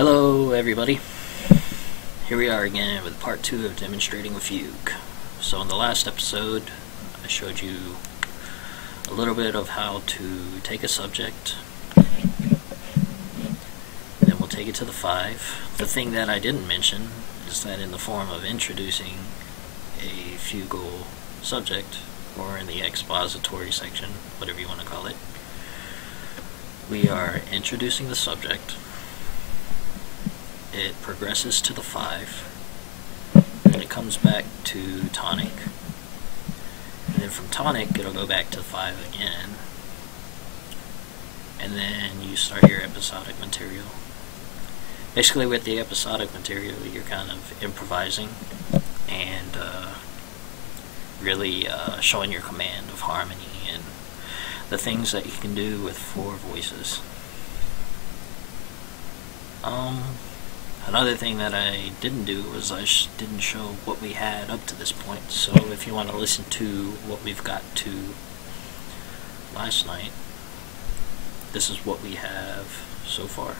Hello everybody, here we are again with part 2 of demonstrating a fugue. So in the last episode I showed you a little bit of how to take a subject, then we'll take it to the 5. The thing that I didn't mention is that in the form of introducing a fugal subject, or in the expository section, whatever you want to call it, we are introducing the subject. It progresses to the 5, and then it comes back to tonic, and then from tonic it'll go back to 5 again, and then you start your episodic material. Basically with the episodic material you're kind of improvising and really showing your command of harmony and the things that you can do with 4 voices. Another thing that I didn't do was I didn't show what we had up to this point, so if you want to listen to what we've got to last night, this is what we have so far.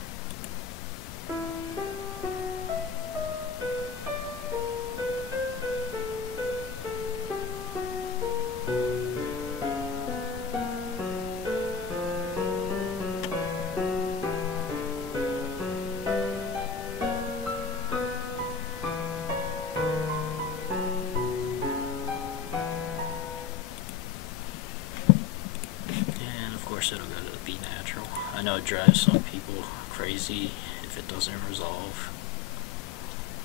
It'll go to the B natural. I know it drives some people crazy if it doesn't resolve,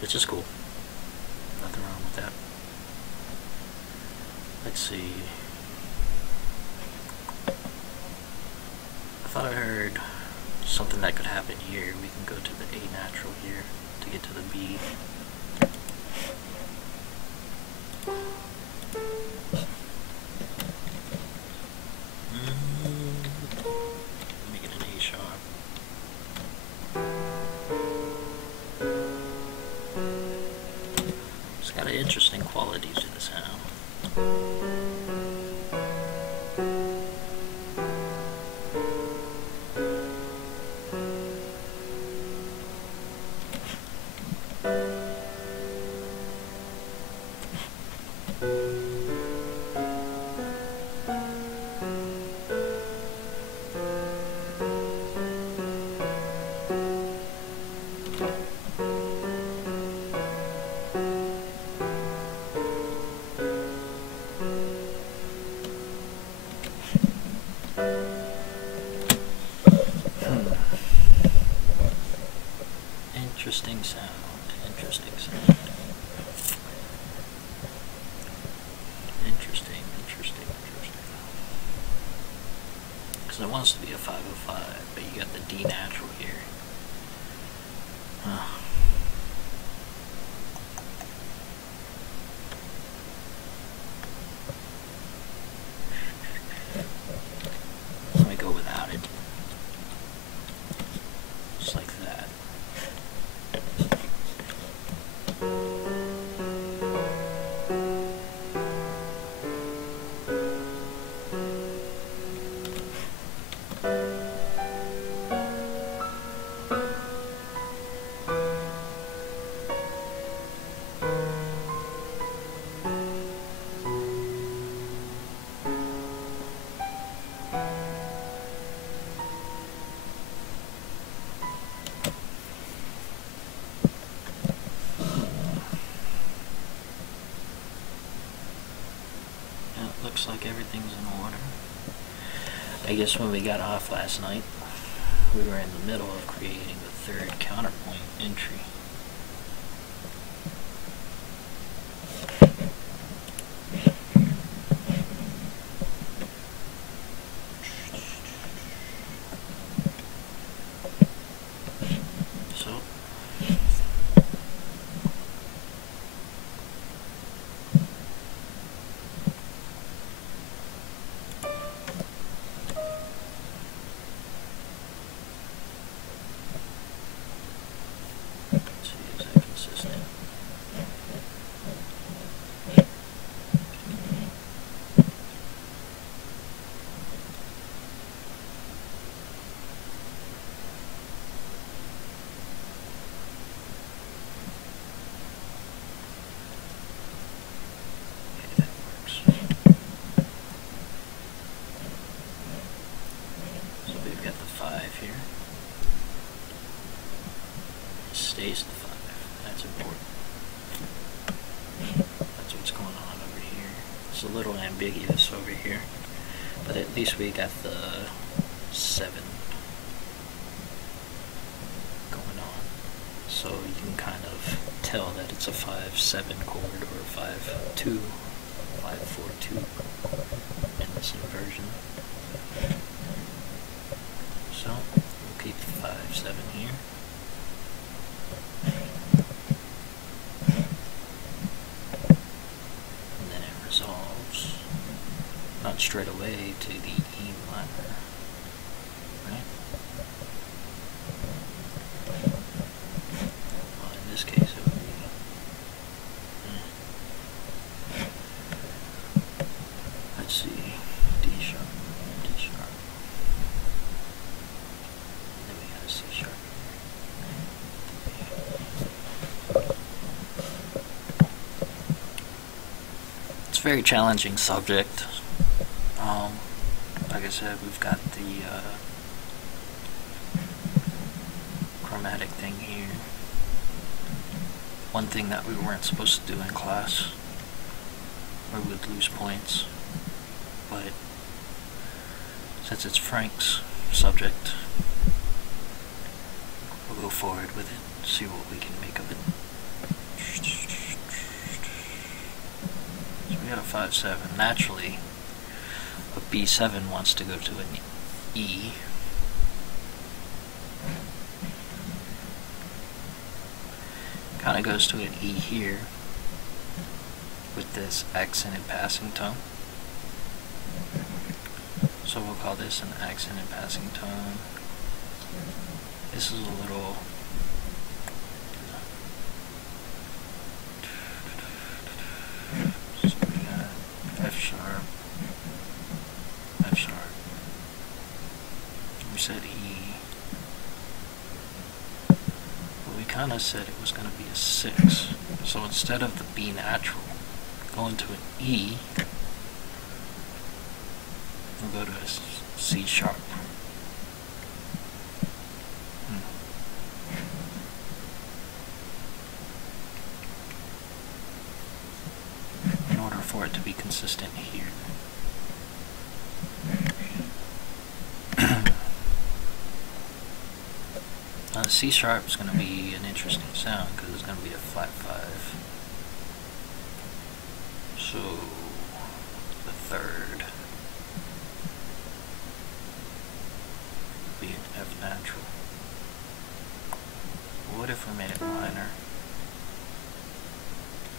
which is cool. Nothing wrong with that. Let's see. I thought I heard something that could happen here. We can go to the A natural here to get to the B. Interesting quality to the sound. Interesting sound, interesting sound. Interesting. Because it wants to be a 505, but you got the D natural here. Let me go without it. Just like that. Looks like everything's in order. I guess when we got off last night, we were in the middle of creating the 3rd counterpoint entry. bass the 5. That's important. That's what's going on over here. It's a little ambiguous over here, but at least we got the 7 going on. So you can kind of tell that it's a 5-7 chord or a 5-2, 5-4-2 in this inversion. So we'll keep the 5-7 here. And then it resolves, not straight away, to the E minor, right? Well, in this case it would be, let's see, D sharp, D sharp. Then we got a C sharp. It's a very challenging subject. Like I said, we've got the chromatic thing here. One thing that we weren't supposed to do in class, or we would lose points, but since it's Frank's subject, we'll go forward with it, see what we can make of it. So we got a 5-7. Naturally, a B7 wants to go to an E. Kind of goes to an E here with this accented passing tone. So we'll call this an accented passing tone. This is a little so we got F sharp, F sharp. We said E. But we kind of said it was going to be a 6. So instead of the B natural going to an E, we'll go to a C sharp. In order for it to be consistent here. Now the C sharp is going to be an interesting sound because it's going to be a flat 5. So the 3rd would be an F natural. What if we made it minor?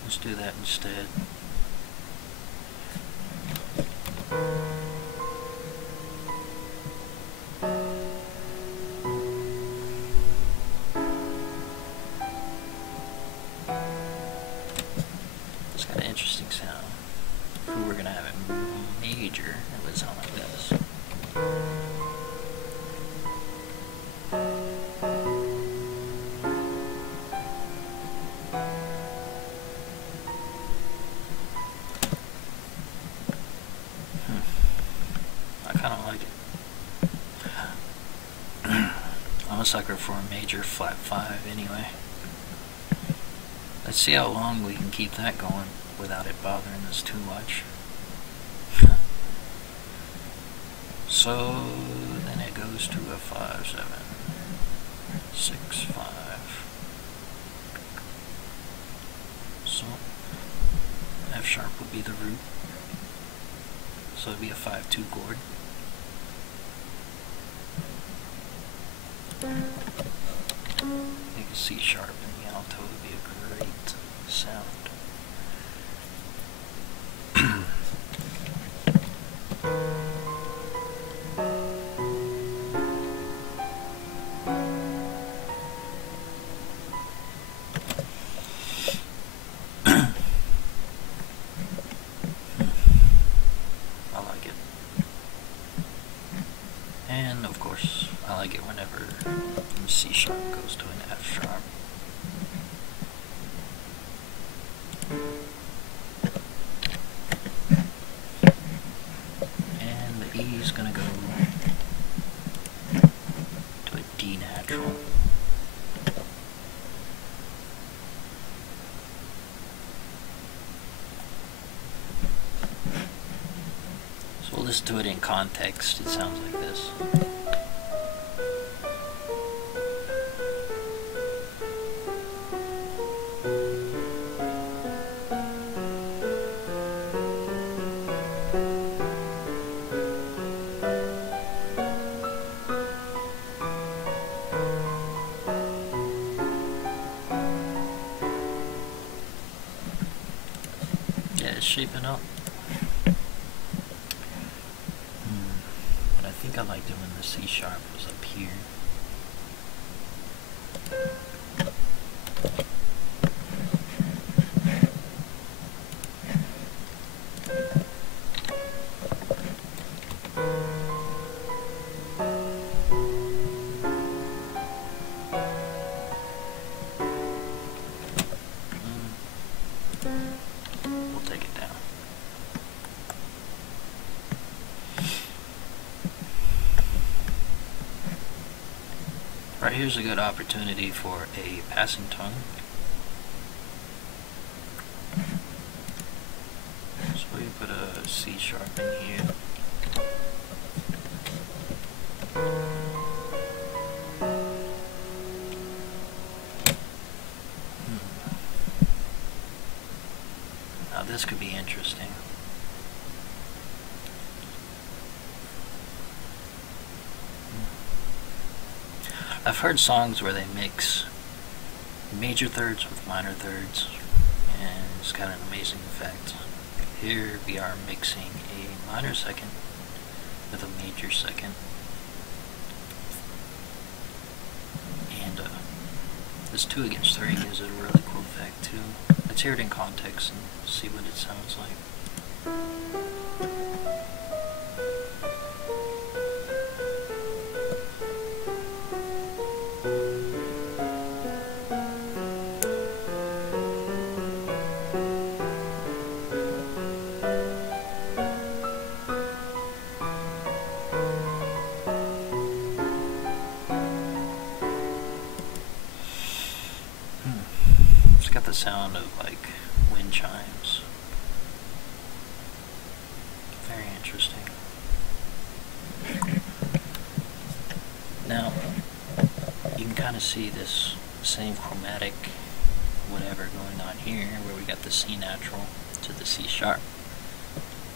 Let's do that instead. It's got an interesting sound. If we were going to have it major, it would sound like this. I kind of like it. I'm a sucker for a major flat 5 anyway. Let's see how long we can keep that going without it bothering us too much. So then it goes to a 5-7, 6-5. So F sharp would be the root. So it'd be a 5-2 chord. I think a C sharp in the alto would be a great sound. I like it. And of course, I like it whenever C sharp goes to an F sharp. And the E is going to go to a D natural. listen to it in context, it sounds like this. Yeah, it's shaping up. But I think I liked it when the C sharp was up here. We'll take it down. Right here's a good opportunity for a passing tone. So we put a C sharp in here. Now this could be interesting. I've heard songs where they mix major thirds with minor thirds, and it's got an amazing effect. Here we are mixing a minor second with a major second, and this 2 against 3 gives it a really cool effect too. Let's hear it in context and see what it sounds like. It's got the sound of like wind chimes. Very interesting. Now, you can kind of see this same chromatic whatever going on here, where we got the C natural to the C sharp.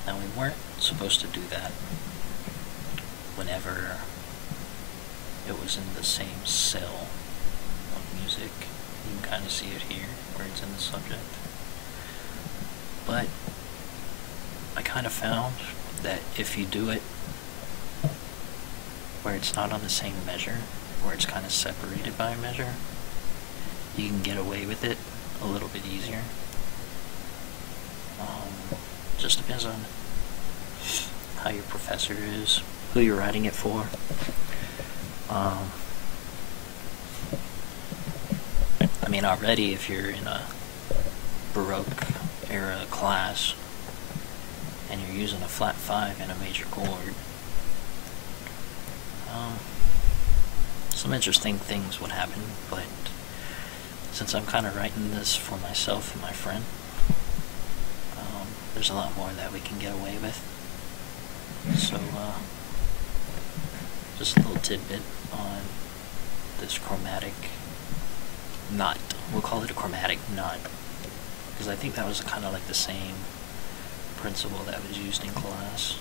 Now, we weren't supposed to do that whenever it was in the same cell of music. You can kind of see it here, where it's in the subject. But I kind of found that if you do it where it's not on the same measure, where it's kind of separated by a measure, you can get away with it a little bit easier. Just depends on how your professor is, who you're writing it for. I mean, already if you're in a Baroque era class and you're using a flat 5 and a major chord, some interesting things would happen, but since I'm kind of writing this for myself and my friend, there's a lot more that we can get away with. So, just a little tidbit on this chromatic knot. We'll call it a chromatic knot, because I think that was kind of like the same principle that was used in class.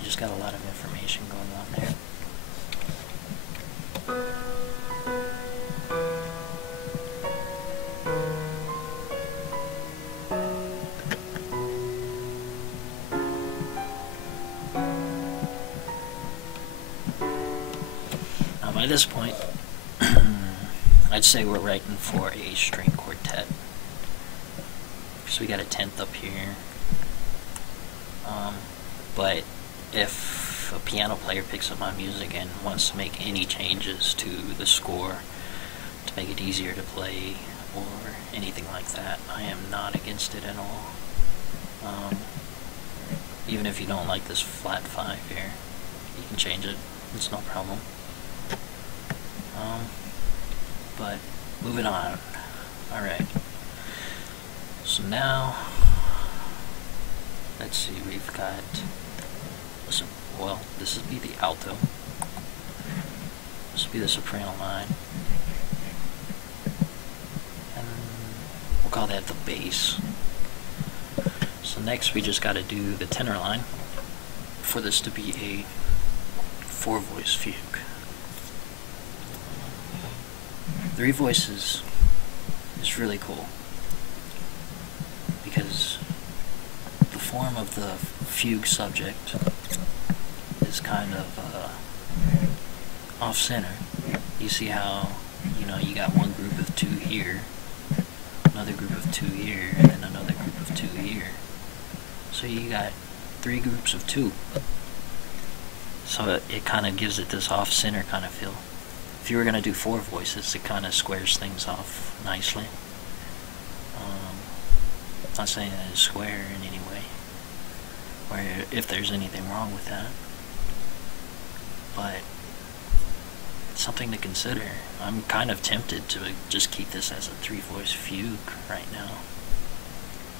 You just got a lot of information going on there. Now by this point, I'd say we're writing for a string quartet. So we got a 10th up here. But if a piano player picks up my music and wants to make any changes to the score to make it easier to play or anything like that, I am not against it at all. Even if you don't like this flat 5 here, you can change it. It's no problem. But moving on. Alright. So now let's see, we've got, well, this would be the alto. This would be the soprano line. And we'll call that the bass. So next we just got to do the tenor line for this to be a 4-voice fugue. 3 voices is really cool because the form of the fugue subject is kind of off-center. You see how, you got one group of 2 here, another group of 2 here, and another group of 2 here. So you got 3 groups of 2. So it kind of gives it this off-center kind of feel. If you were going to do 4 voices, it kind of squares things off nicely. Not saying that it's square in any way, or if there's anything wrong with that, but it's something to consider. I'm kind of tempted to just keep this as a 3-voice fugue right now,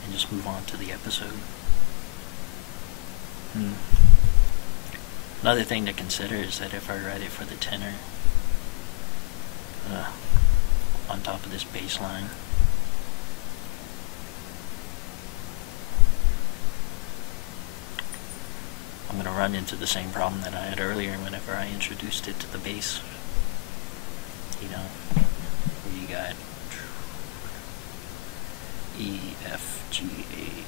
and just move on to the episode. Another thing to consider is that if I write it for the tenor, on top of this bass line, I'm going to run into the same problem that I had earlier whenever I introduced it to the bass. Where you got E, F, G, A.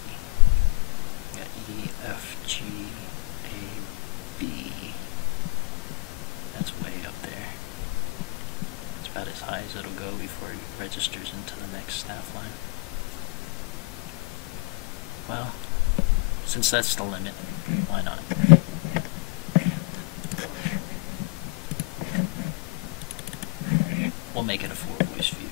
You got E, F, G, A, B. That's way up there. It's about as high as it'll go before it registers into the next staff line. Well, since that's the limit, why not? We'll make it a 4-voice fugue.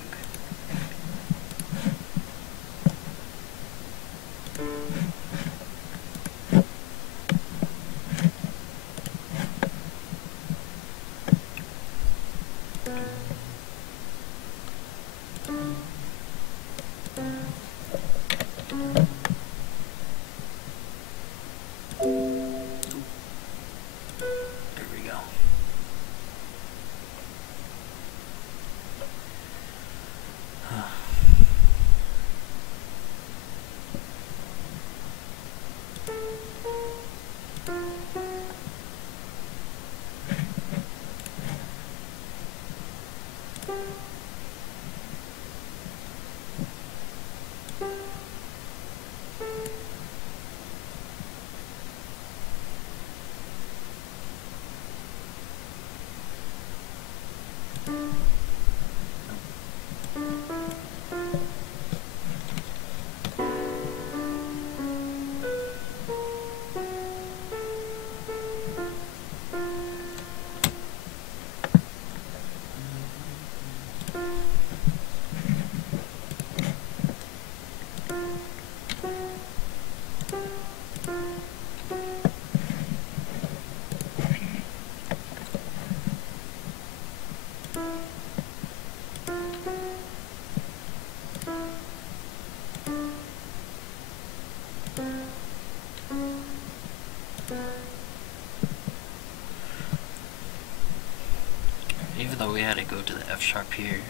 Even though we had to go to the F sharp here,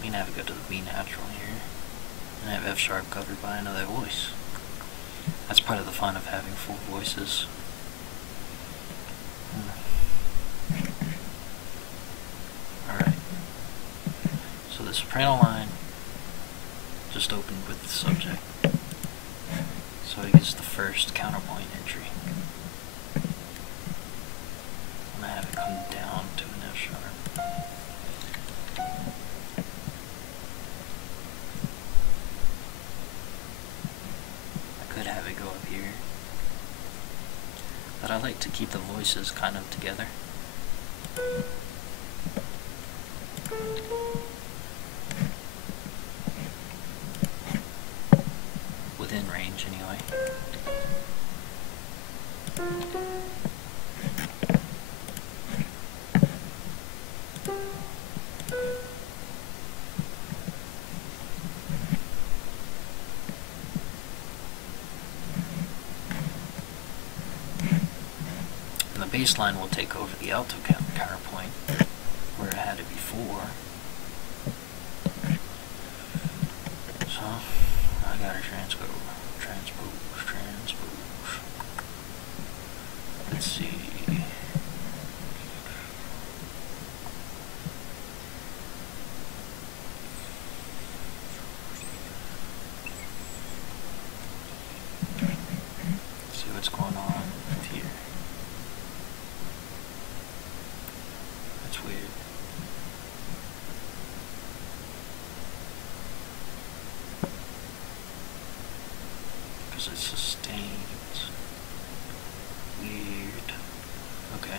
we can have it go to the B natural here, and have F sharp covered by another voice. That's part of the fun of having 4 voices. Alright, so the soprano line just opened with the subject, so it gets the first counterpoint entry. I'm going to have it come down to an F sharp. I could have it go up here, but I like to keep the voices kind of together. Within range, anyway. bass line will take over the alto counterpoint where it had it before. So I gotta transpose. Let's see. See what's going on here. That's weird. Because it sustains. Weird. Okay.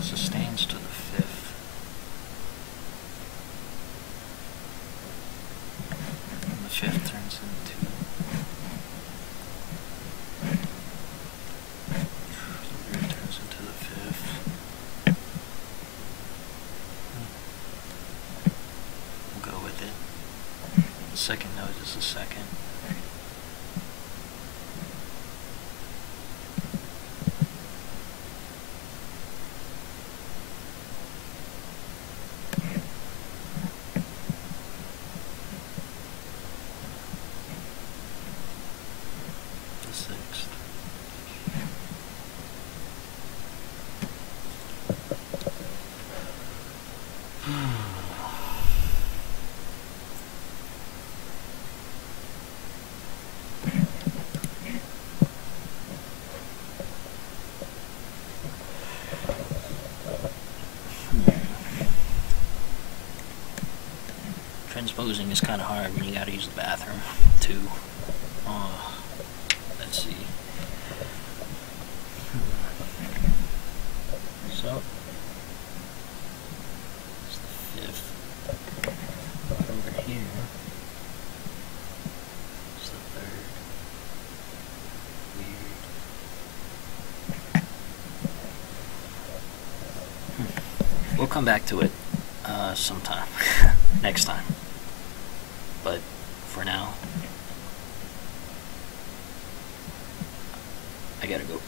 Sustains to the fifth. And the fifth turns into the fifth. We'll go with it. The second note is the second. The sixth. Transposing is kind of hard when you gotta use the bathroom, too. Let's see. So, it's the fifth. Over here, it's the third. Weird. We'll come back to it sometime, next time. But for now, I gotta go.